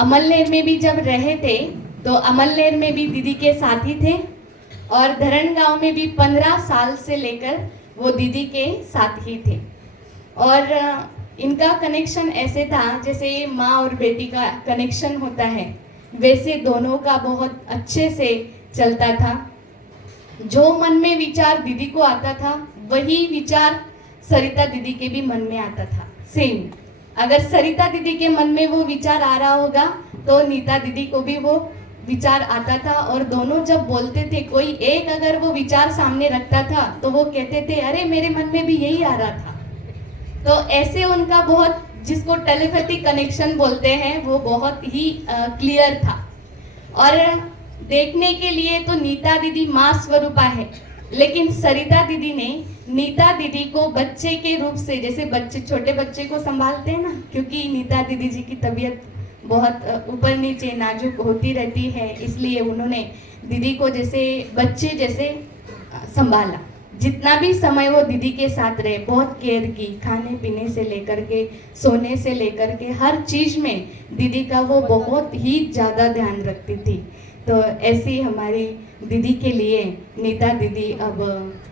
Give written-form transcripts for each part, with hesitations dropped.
अमलनेर में भी जब रहे थे तो अमलनेर में भी दीदी के साथी थे और धरण गांव में भी 15 साल से लेकर वो दीदी के साथ ही थे। और इनका कनेक्शन ऐसे था जैसे माँ और बेटी का कनेक्शन होता है, वैसे दोनों का बहुत अच्छे से चलता था। जो मन में विचार दीदी को आता था वही विचार सरिता दीदी के भी मन में आता था, सेम। अगर सरिता दीदी के मन में वो विचार आ रहा होगा तो नीता दीदी को भी वो विचार आता था। और दोनों जब बोलते थे, कोई एक अगर वो विचार सामने रखता था तो वो कहते थे अरे मेरे मन में भी यही आ रहा था। तो ऐसे उनका बहुत, जिसको टेलीपैथिक कनेक्शन बोलते हैं, वो बहुत ही क्लियर था। और देखने के लिए तो नीता दीदी माँ स्वरूपा है, लेकिन सरिता दीदी ने नीता दीदी को बच्चे के रूप से, जैसे बच्चे छोटे बच्चे को संभालते हैं ना, क्योंकि नीता दीदी जी की तबीयत बहुत ऊपर नीचे नाजुक होती रहती है, इसलिए उन्होंने दीदी को जैसे बच्चे जैसे संभाला। जितना भी समय वो दीदी के साथ रहे, बहुत केयर की, खाने पीने से लेकर के सोने से लेकर के हर चीज़ में दीदी का वो बहुत ही ज़्यादा ध्यान रखती थी। तो ऐसी हमारी दीदी के लिए नीता दीदी अब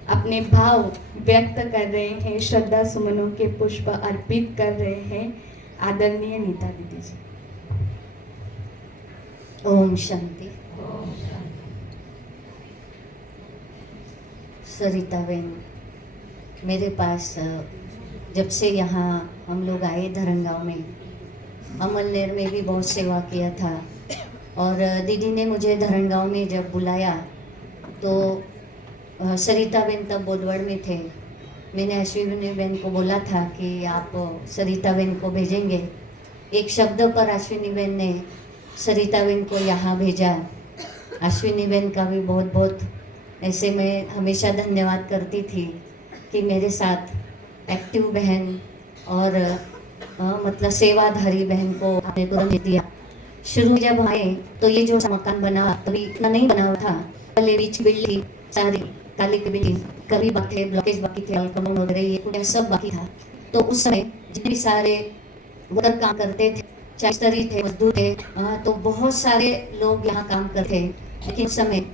अपने भाव व्यक्त कर रहे हैं, श्रद्धा सुमनों के पुष्प अर्पित कर रहे हैं। आदरणीय नीता दीदी जी। ओम शांति। सरिता बहन मेरे पास जब से यहाँ हम लोग आए धरंगांव में, अमलनेर में भी बहुत सेवा किया था। और दीदी ने मुझे धरंगांव में जब बुलाया तो सरिता बहन तब बोदवड़ में थे। मैंने अश्विनी बहन को बोला था कि आप सरिता बहन को भेजेंगे। एक शब्द पर अश्विनी बहन ने सरिता बहन को यहाँ भेजा। अश्विनी बहन का भी बहुत बहुत ऐसे मैं हमेशा धन्यवाद करती थी कि मेरे साथ एक्टिव बहन और मतलब सेवाधारी बहन को आपने तुरंत दिया। शुरू में जब आए तो ये जो मकान बना तभी इतना नहीं बना हुआ था, पहले बीच बिल्डिंग सारी काली की बिल्डिंग, कभी बाकी ब्लॉकेज बाकी थे, अल्कमोन वगैरह ये सब बाकी था। तो उस समय जितने भी सारे वर्कर काम करते थे, चाइस्तरी थे, मजदूर थे, तो बहुत सारे लोग यहाँ काम करते। लेकिन उस समय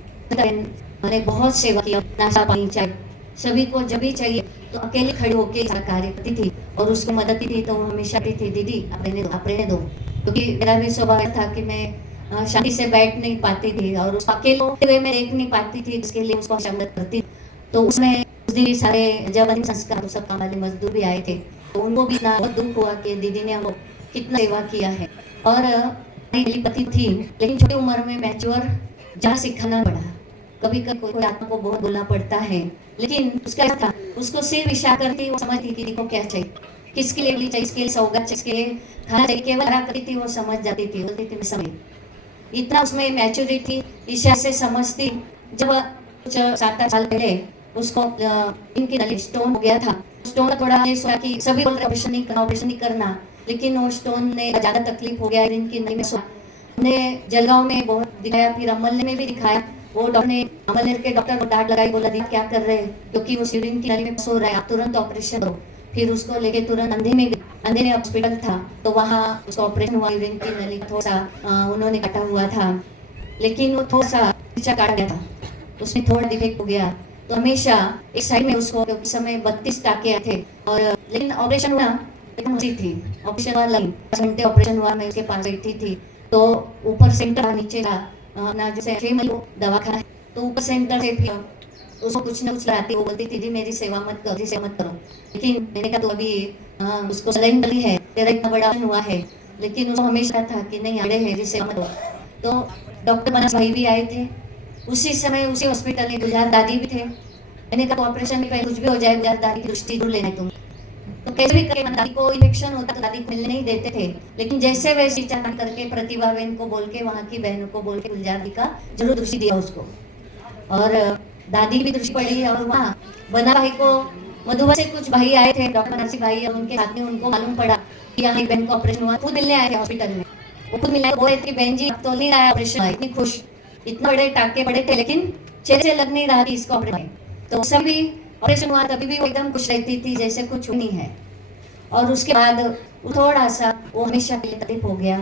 मैंने बहुत सेवा किया, नाश्ता पानी चाय सभी को जब भी चाहिए तो अकेले खड़ी होकर सारा कार्य करती थी और उसको मदद की थी। तो वो हमेशा कहती थी दीदी आप रहने दो, क्योंकि मेरा भी स्वभाव था कि मैं शांति से बैठ नहीं पाती थी और उसको अकेले होते हुए मैं देख नहीं पाती थी, इसके लिए उसको मदद करती। तो उसमें उस दिन सारे जब संस्कार सब काम वाले मजदूर भी आए थे, तो उनको भी इतना बहुत दुख हुआ कि दीदी ने हमको कितना सेवा किया है। और मेरी पति थी, लेकिन छोटी उम्र में मैच्योर जहाँ सिखाना पड़ा। कभी कभी कोई आत्मा को बहुत बोलना पड़ता है, लेकिन उसका था उसको सिर्फ इशारा करती, वो समझती थी को क्या चाहिए, किसके लिए चाहिए, इसके लिए सौगात, इसके लिए खाना चाहिए, केवल करती थी, वो समझ जाती थी, बोलती थी मैं समझ। इतना उसमें मैच्योरिटी इशारे से समझती। जब कुछ 7-8 साल पहले उसको इनकी नली स्टोन हो गया था। स्टोन थोड़ा सोचा कि सभी बोल रहे ऑपरेशन नहीं करना, लेकिन वो स्टोन ने ज़्यादा तकलीफ हो गया। इनकी नली में हमने जलगांव में बहुत दिखाया, फिर अमलनेर में भी दिखाया। वो डॉक्टर ने, अमलनेर के डॉक्टर को डांट लगाई, बोला दी क्या कर रहे हैं, क्योंकि वो यूरिन की नली में सो रहा है, आप तुरंत ऑपरेशन करो। फिर उसको लेके तुरंत अंधे में हॉस्पिटल था, तो वहाँ उसको ऑपरेशन हुआ। यूरिन की नली थोड़ा सा उन्होंने काटा हुआ था, लेकिन वो थोड़ा सा काटा गया था, उसमें थोड़ा डिफेक्ट हो गया। तो हमेशा एक साइड में उसको, क्योंकि समय 32 टाके आए थे, और लेकिन ऑपरेशन हुआ लेकिन उसी थी ऑपरेशन हुआ, लगी 10 घंटे ऑपरेशन हुआ। मैं उसके पास बैठी थी, तो ऊपर सेंटर नीचे था अपना जैसे दवा खाना, तो ऊपर सेंटर से फिर उसको कुछ न कुछ लाती। वो बोलती थी मेरी सेवा मत करो, सेवा मत करो। लेकिन मैंने कहा तो अभी उसको सलाइन डली है, तेरा इतना बड़ा हुआ है, लेकिन उसको हमेशा था कि नहीं आड़े है जिससे मत करो। तो डॉक्टर बनस भाई भी आए थे उसी समय, उसी हॉस्पिटल में गुलजार दादी भी थे। मैंने कहा ऑपरेशन में पहले कुछ भी हो जाए, गुलजार दादी की दृष्टि दूर लेना तुम। तो कैसे भी करके दादी को इन्फेक्शन होता तो दादी को मिलने नहीं देते थे, लेकिन जैसे वैसे चाहन करके प्रतिभा बहन को बोल के, वहाँ की बहनों को बोल के गुलजार दी का जरूर दृष्टि दिया उसको, और दादी भी दृष्टि पड़ी। और वहाँ बना भाई को मधुबन से कुछ भाई आए थे, डॉक्टर नरसी भाई, और उनके साथ में उनको मालूम पड़ा कि यहाँ एक बहन को ऑपरेशन हुआ। खुद मिलने आए थे हॉस्पिटल में, वो खुद मिलने बोले थे बहन जी तो नहीं आया ऑपरेशन, इतनी खुश, इतना बड़े टाके बड़े थे, लेकिन चेहरे से लग नहीं रहा थी इसको ऑपरेशन। तो सभी ऑपरेशन हुआ तभी भी वो एकदम खुश रहती थी जैसे कुछ नहीं है। और उसके बाद थोड़ा सा वो हमेशा के लिए तकलीफ हो गया,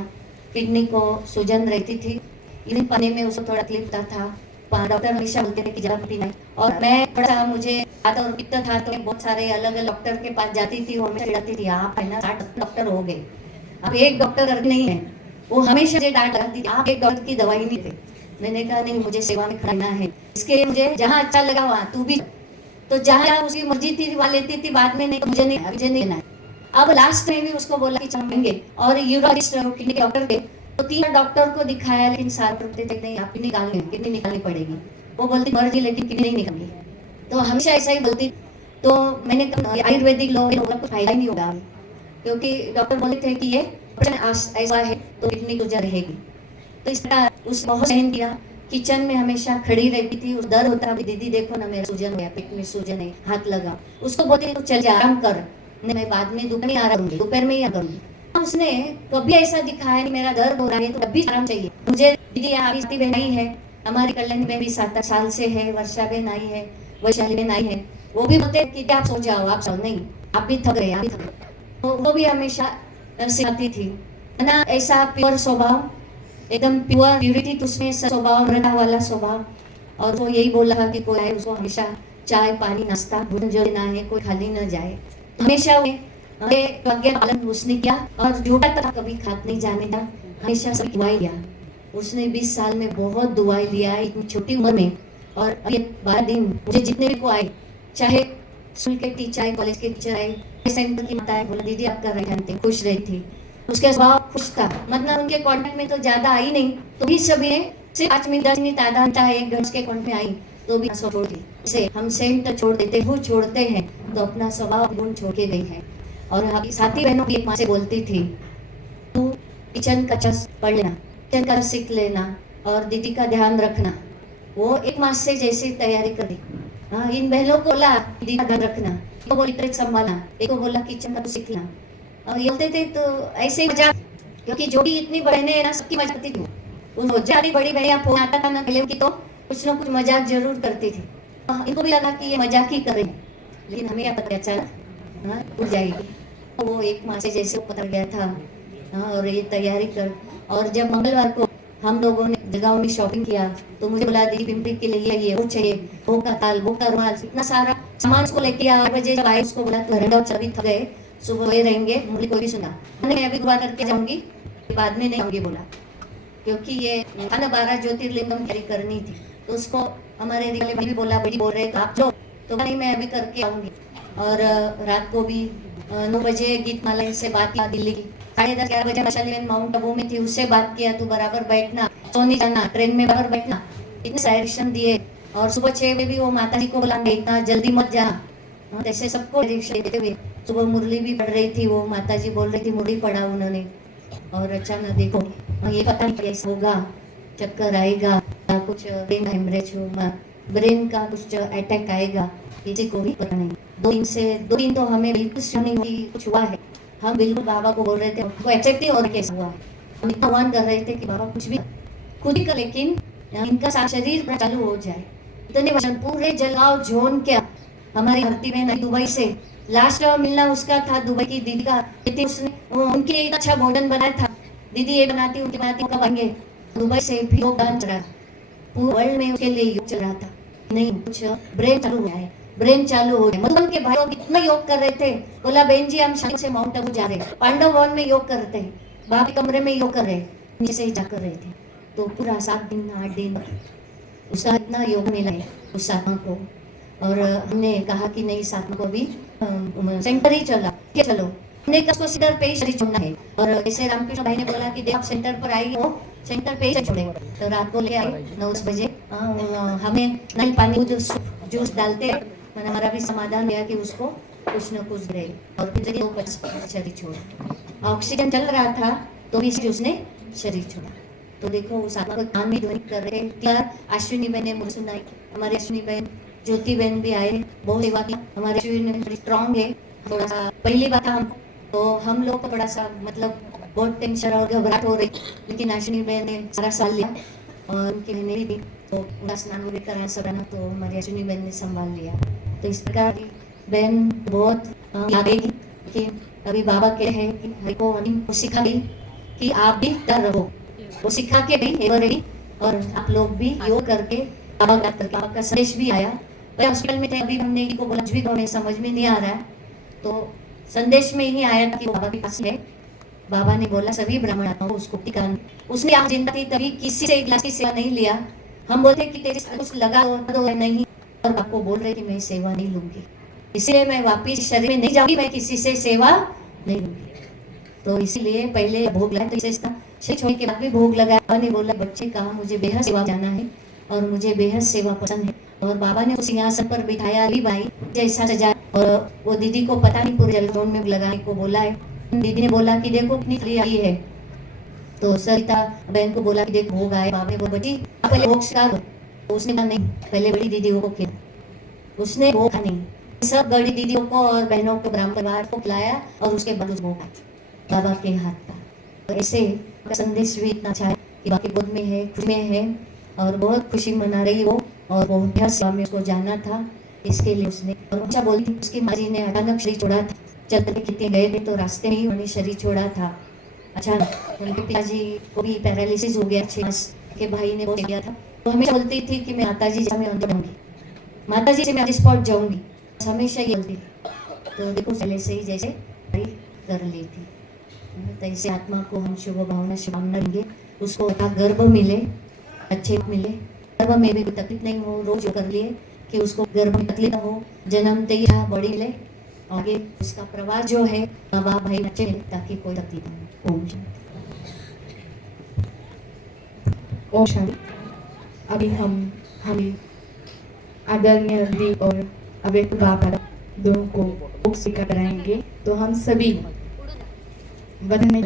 किडनी को सूजन रहती थी, यूरिन पाने में उसको थोड़ा तकलीफ था। डॉक्टर हमेशा बोलते थे कि जरा पीना है। और मैं थोड़ा सा मुझे आता और पित्त था, तो मैं बहुत सारे अलग अलग डॉक्टर के पास जाती थी। वो हमेशा चिढ़ाती थी, आप है ना 60 डॉक्टर हो गए, अब एक डॉक्टर नहीं है। वो हमेशा मुझे डांट लगाती थी, आप एक डॉक्टर की दवाई नहीं थे। मैंने कहा नहीं, मुझे सेवा में खड़ा रहना है, इसके लिए मुझे जहाँ अच्छा लगा वहाँ तू भी। तो जहाँ उसकी मर्जी थी वहाँ लेती थी, बाद में नहीं, मुझे नहीं लेना है। अब लास्ट में भी उसको बोला कि चाहेंगे, और यूरोलॉजिस्ट किडनी के डॉक्टर थे, तो 3 डॉक्टर को दिखाया, लेकिन सारे बोलते थे नहीं, आप किडनी निकालनी पड़ेगी। वो बोलती मर्जी, लेकिन किडनी नहीं निकालनी। तो हमेशा ऐसा ही बोलती। तो मैंने कहा आयुर्वेदिक लो, कुछ फायदा ही नहीं होगा, क्योंकि डॉक्टर बोले थे कि ये ऐसा है तो किडनी गुजर रहेगी। तो इस तरह उस बहुत सहन किया। किचन में हमेशा खड़ी रहती थी, उस डर होता है दीदी देखो ना मेरा सूजन है, पेट में सूजन है, हाथ लगा। उसको बोलते तो चल जा आराम कर, नहीं मैं बाद में दोपहर में आ रहूंगी, दोपहर में ही आ करूंगी। उसने कभी ऐसा दिखाया कि मेरा दर्द हो रहा है तो कभी आराम चाहिए मुझे। दीदी अभी बहन आई है, हमारी कल्याणी बहन भी 7 साल से है, वर्षा बहन आई है, वैशाली बहन आई है। वो भी बोलते कि आप सो जाओ, आप सो नहीं, आप भी थक रहे, आप भी थक रहे। तो वो भी हमेशा सिखाती थी, है ना, ऐसा प्योर स्वभाव, एकदम प्योरिटी, उसमें स्वभाव, मृदा वाला स्वभाव। और वो यही बोला कि कोई आए उसको हमेशा चाय पानी नाश्ता भोजन जो देना है, कोई खाली न जाए। हमेशा आज्ञा पालन उसने किया, और झूठा तक कभी खात नहीं जाने का, हमेशा सब दुआई लिया। उसने 20 साल में बहुत दुआई लिया इतनी छोटी उम्र में। और अभी 12 दिन मुझे जितने भी को आए, चाहे स्कूल के टीचर आए, कॉलेज के टीचर आए, सेंटर की माता है, बोला दीदी आपका रहते खुश रही थी। उसके स्वभाव खुश था, मतलब उनके कांटेक्ट में तो ज्यादा आई नहीं, तो भी सभी ने सिर्फ 5 मिनट 10 मिनट आधा घंटा 1 घंटे के कांटेक्ट में आई तो भी छोड़ दी। इसे हम सेंटर छोड़ देते वो छोड़ते हैं तो अपना स्वभाव गुण छोड़ के गई है। और अभी साथी बहनों भी एक माँ से बोलती थी, तू किचन का पढ़ लेना, किचन का सीख लेना, और दीदी का ध्यान रखना। वो एक मास से जैसे तैयारी करी। हाँ, इन बहनों को बोला दीदी का ध्यान रखना, एक को बोली संभालना, एक को बोला किचन का सीखना। और ये बोलते थे तो ऐसे मजाक, क्योंकि जो भी इतनी बहनें हैं ना सबकी मजाक करती थी। वो ज्यादा बड़ी बहन फोन आता था ना की, तो कुछ ना कुछ मजाक जरूर करती थी। इनको भी लगा कि ये मजाक ही कर रहे हैं, लेकिन हमें क्या पता अचानक उड़ जाएगी। तो वो एक माह से जैसे पकड़ गया था। और ये तैयारी कर, और जब मंगलवार को हम लोगों ने जगह में शॉपिंग किया तो मुझे बोला दीदी पिंपरी के लिए ये वो चाहिए, वो का ताल, वो का रुमाल, इतना सारा सामान उसको लेके 8 बजे जब आए उसको बोला तो रंडा चली थक गए, सुबह वही रहेंगे, मुझे कोई भी सुना मैं अभी दुआ करके जाऊंगी, बाद में नहीं आऊंगी बोला, क्योंकि ये 12 ज्योतिर्लिंगम कैरी करनी थी। तो उसको हमारे रिले भाई भी बोला, बड़ी बोल रहे आप जो, तो नहीं मैं अभी करके आऊंगी। और रात को भी 9 बजे गीत माला से बात किया, दिल्ली की 10:30 11 बजे वैशाली माउंट आबू में थी, उससे बात किया, तू बराबर बैठना, सो नहीं जाना, ट्रेन में बराबर बैठना, इतने डायरेक्शन दिए। और सुबह 6 बजे भी वो माता जी को बोला इतना जल्दी मत जा, ऐसे सबको डायरेक्शन देते हुए। सुबह मुरली भी पढ़ रही थी, वो माता जी बोल रही थी, मुरली पढ़ा उन्होंने। और अचानक देखो ये पता नहीं कैसा होगा, चक्कर आएगा, कुछ ब्रेन हेमरेज होगा, ब्रेन का कुछ अटैक आएगा, किसी को भी पता नहीं। 2 दिन तो हमें बिल्कुल नहीं हुई कुछ हुआ है। हम बिल्कुल बाबा को बोल रहे थे, वो एक्सेप्ट ही और कैसा हुआ। हम इतना आह्वान कर रहे थे कि बाबा कुछ भी खुद ही कर, लेकिन इनका शरीर चालू हो जाए। इतने वचन पूरे जलगांव जोन क्या हमारी धरती में दुबई से लास्ट मिलना उसका था, दुबई की दीदी का, उसने उनके लिए अच्छा भोजन बनाया था, दीदी ये बनाती उनकी बनाती उनका बन गए। दुबई से भी योगदान चल रहा, पूरे वर्ल्ड में उसके लिए योग चल रहा था। नहीं कुछ ब्रेन चालू हो जाए, ब्रेन चालू हो जाए। मधुबन के भाई लोग इतना योग कर रहे थे, बोला बहन जी हम शाम से माउंट आबू जा रहे हैं, पांडव भवन में योग करते हैं, बाबा के कमरे में योग कर रहे, नीचे से ही जा कर रहे थे। तो पूरा 7 दिन 8 दिन उसका इतना योग मिला है उस साधना को। और हमने कहा कि नहीं साधना को भी सेंटर ही चलो, हमने उसको सीधर पे ही छोड़ना है। और ऐसे रामकृष्ण भाई ने बोला कि देख आप सेंटर पर आएगी, वो सेंटर पे ही छोड़े। तो रात को ले आए 9 बजे, हमें नहीं पानी जूस डालते, मैंने हमारा भी समाधान किया कि उसको कुछ न कुछ दे। और फिर शरीर छोड़ा, ऑक्सीजन चल रहा था तो भी उसने शरीर छोड़ा। तो देखो उस आत्मा को ध्यान में ध्वनि कर रहे हैं। अश्विनी बहन ने मुझे सुनाई, हमारी अश्विनी बहन ज्योति बहन भी आए, बहुत सेवा की। हमारे अश्विनी बड़ी स्ट्रांग है, थोड़ा सा पहली बात हम लोग को बड़ा सा मतलब बहुत टेंशन और घबराहट हो रही, लेकिन अश्विनी बहन ने सारा साल लिया और उनकी बहनें भी तो उनका स्नान भी कराना सब रहना, तो हमारी अश्विनी बहन ने संभाल लिया। तो इस प्रकार बहन बहुत लगेगी कि अभी बाबा के हैं कि को सिखा गई कि आप भी डर रहो, वो सिखा के गई एवर ही, और आप लोग भी योग करके बाबा याद करके आपका संदेश भी आया। पर हॉस्पिटल में थे, अभी हमने को बोला भी हमें समझ में नहीं आ रहा है, तो संदेश में ही आया था कि वो बाबा के पास है। बाबा ने बोला सभी ब्राह्मण आत्माओं को उसको टीका, उसने यहाँ जिंदा थी तभी किसी से एक गिलास की सेवा नहीं लिया। हम बोलते कि तेरे से कुछ लगा दो या नहीं, और आपको बोल रहे कि मैं सेवा नहीं लूंगी, इसलिए मैं वापिस शरीर में नहीं जाऊंगी, मैं किसी से सेवा नहीं लूंगी। तो इसीलिए पहले भोग लगाया, तो इसे शरीर छोड़ने के बाद भी भोग लगाया। बाबा ने बोला बच्चे कहा मुझे बेहद सेवा जाना है और मुझे बेहद सेवा पसंद है, और बाबा ने उस सिंहासन पर बिठाया, अली भाई जैसा सजाया, और वो दीदी को पता नहीं पूरे जलजोन में लगाने को बोला है। दीदी ने बोला कि देखो कितनी थली आई है, तो सरिता बहन को बोला कि देख भोग आए। बाबा ने बोला बेटी आप पहले भोग सिखा दो, तो उसने कहा नहीं पहले बड़ी दीदी को खिला, उसने भोग खा नहीं, सब बड़ी दीदियों को और बहनों को ब्राह्मण परिवार को खिलाया, और उसके बाद उस भोग खाया बाबा के हाथ का। तो ऐसे का संदेश भी इतना अच्छा है कि बाकी गोद में है, खुशी में है, और बहुत खुशी मना रही वो, और वो बहुत सेवा में उसको जाना था, इसके लिए उसने, और अच्छा बोली थी उसकी माँ जी ने अचानक शरीर छोड़ा था, चलते कितने गए थे तो रास्ते में ही उन्होंने शरीर छोड़ा था। अच्छा उनके पिताजी को भी पैरालिसिस हो गया, 6 मास के भाई ने वो किया था, तो हमेशा बोलती थी कि मैं माता जी से मैं अंदर जाऊंगी, माता जी से मैं स्पॉट जाऊंगी, हमेशा ये बोलती थी। तो देखो पहले से ही जैसे कर ली थी, तो ऐसे आत्मा को हम शुभ भावना शुभकामना देंगे, उसको गर्भ मिले, अच्छे मिले, गर्भ में भी तकलीफ नहीं हो, रोज कर लिए कि उसको गर्भ में तकलीफ हो, जन्मते ही बड़ी मिले, आगे उसका प्रवाह जो है माँ बाप भाई बच्चे मिले, ताकि कोई तकलीफ नहीं हो। ओम शांति। अभी हम आदरणीय दी और अबेक बाबा दोनों को बुक स्वीकार कराएंगे, तो हम सभी बधाई